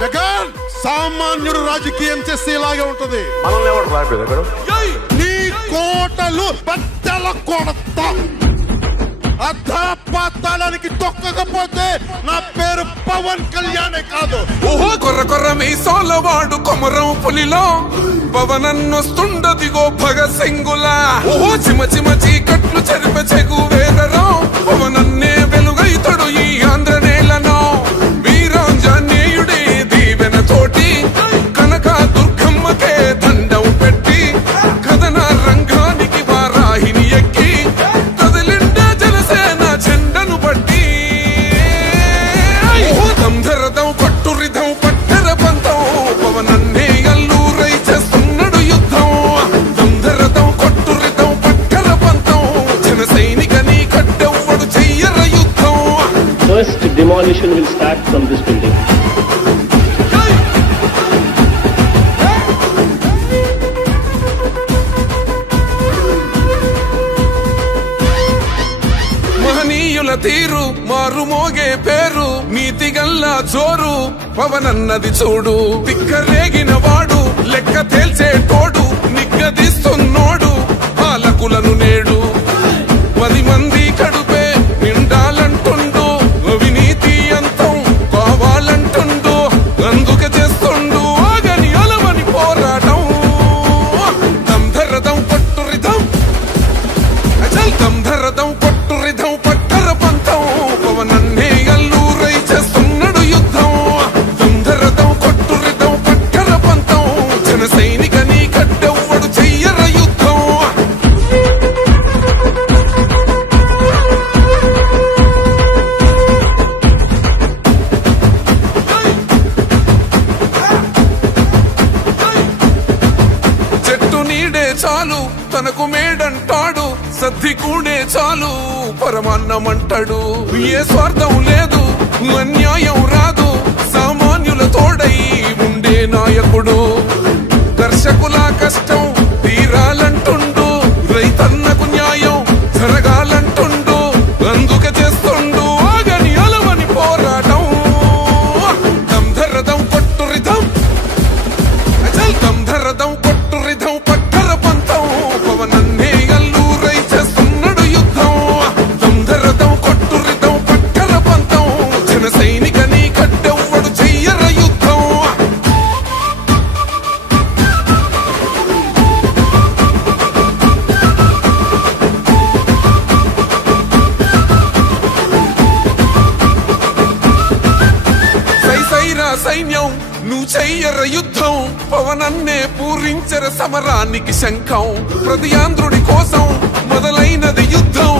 జగన్ సామాన్యుడు రాజకీయం చేస్తే ఇలాగే ఉంటది. నీ కోటలు బద్దల కొడతా. అధాపాతాళానికి తొక్కకపోతే నా పేరు పవన్ కళ్యాణే కాదు. ఓహో కొర్ర కొర్ర మీసోలవాడు కొమరం పులిలో పవనన్నొస్తుండదిగో భగత్ సింగులా. ఓహో చిమ చిమ చీకట్లు చెరిప చెగు వేదరో పవనన్నే వెలుగైతడు ఈ ఆంధ్ర నేలను. వీరాంజనేయుడే దీవెన తోటి కనక దుర్గమ్మకే దండం పెట్టి కథన రంగానికి వారాహిని ఎక్కి కదిలిండ జనసేన జెండను బట్టి. దంధరదం కొట్టురిదం పట్టర పంతం పవనన్నే అల్లూరై చేస్తున్నాడు యుద్ధం. దంధరదం కొట్టురిదం పట్టర పంతం జన సైనికని కట్టెవ్వడు చెయ్యర యుద్ధం. First demolition will start from this building. మహనీయుల తీరు మారు మోగే పేరు నీతిగల్లా జోరు పవనన్నది చూడు. తిక్కరేగిన వాడు లెక్క తేల్చేటోడు నిగ్గదీస్తున్నోడు పాలకులను నేడు. 10 మంది కడుపే నిండాలంటుండు అవినీతి అంతం కావాలంటుండు. అందుకే చేస్తుండు ఆగని అలవని పోరాటం. దంధరదం కొట్టురిదం అచల్ దంధరదం కొట్టురిదం పట్టర పంతం పవనన్నే అల్లూరై చేస్తున్నాడు యుద్ధం. దంధరదం కొట్టురిదం పట్టర పంతం జన సైనికని కట్టెవ్వడు చెయ్యర యుద్ధం. చెట్టు నీడే చాలు తనకు మేడంటాడు. సద్ది కూడే చాలు పరమాన్నమంటాడు. ఏ స్వార్థం లేదు అన్యాయం రాదు సామాన్యుల తోడై ఉండే నాయకుడు. దర్శకుల కష్టం తీరాలంటుండు రైతన్నకు న్యాయం జరగాలంటుండు. అందుకే చేస్తుండు ఆగని అలవని పోరాటం. దంధరదం కొట్టురిదం అచల్ దంధరదం కొట్టురిదం పట్టర పంతం పవనన్నే అల్లూరై చేస్తున్నాడు యుద్ధం. దంధరదం కొట్టురిదం పట్టర పంతం జన సైనికని కట్టెవ్వడు చెయ్యర యుద్ధం. సైసైరా సైన్యం నువ్వు చెయ్యర యుద్ధం. పవనన్నే పూరించర సమరానికి శంఖం. ప్రతి ఆంధ్రుడి కోసం మొదలైనది యుద్ధం.